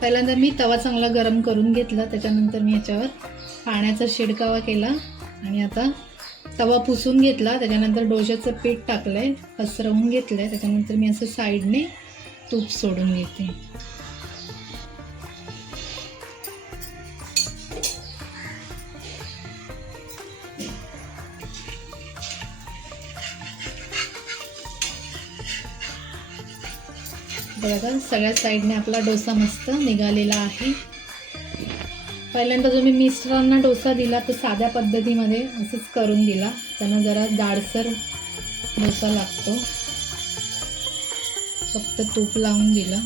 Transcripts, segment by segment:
पहिल्यांदा मी तवा चांगला गरम करून घेतला, त्याच्यानंतर मी याच्यावर पाण्याचा शिडकावा केला आणि आता तवा पुसून घेतला. त्याच्यानंतर डोश्याचं पीठ टाकलं आहे, पसरवून घेतलं आहे. त्याच्यानंतर मी असं साईडने तूप सोडून घेते. बघा सगळ्या साईडने आपला डोसा मस्त निघालेला आहे. पहिल्यांदा जो मी मिस्टरांना डोसा दिला तो साध्या पद्धतीमध्ये असंच करून दिला, त्यांना जरा जाडसर डोसा लागतो. फक्त तूप लावून दिलं.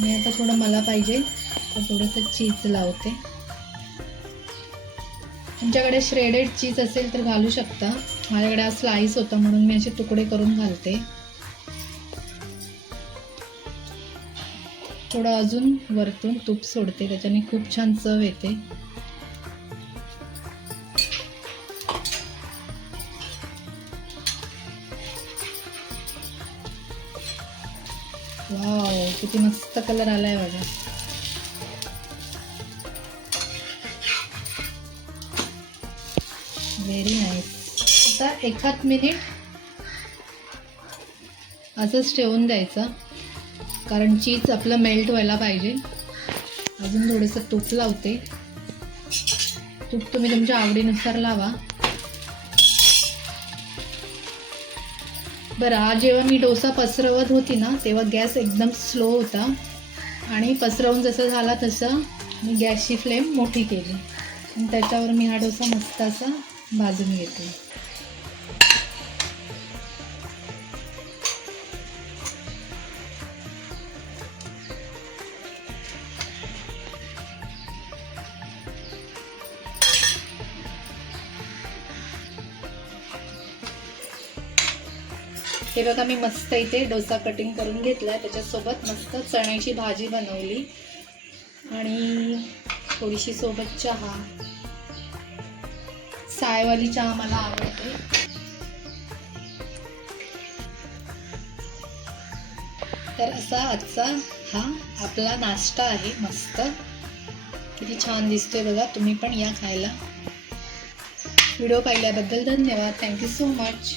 मी आता थोडं मला पाहिजे तर थोडंसं चीज लावते. तुमच्याकडे श्रेडेड चीज असेल तर घालू शकता. माझ्याकडे हा स्लाइस होता म्हणून मी असे तुकडे करून घालते. थोडं अजून वरतून तूप सोडते, त्याच्याने खूप छान चव येते. वाव, किती मस्त कलर आलाय बघा. Very nice. आता 1 मिनिट असंच ठेवून द्यायचं, कारण चीज आपलं मेल्ट व्हायला पाहिजे. अजून थोडंसं तूप लावते. तूप तुम्ही तुमच्या आवडीनुसार लावा. बरं, आज जेव्हा मी डोसा पसरवत होती ना तेव्हा गॅस एकदम स्लो होता आणि पसरवून जसं झाला तसं मी गॅसची फ्लेम मोठी केली आणि त्याच्यावर मी हा डोसा मस्त असा भाजून घेते. हे बघा, मी मस्त इथे डोसा कटिंग करून घेतला. त्याच्यासोबत मस्त चण्याची भाजी बनवली आणि थोडीशी सोबत चहा. सायवाली चहा मला आवडते. तर असा आजचा हा आपला नाश्ता आहे. मस्त किती छान दिसतोय बघा. तुम्ही पण या खायला. व्हिडिओ पाहिल्याबद्दल धन्यवाद. Thank you so much.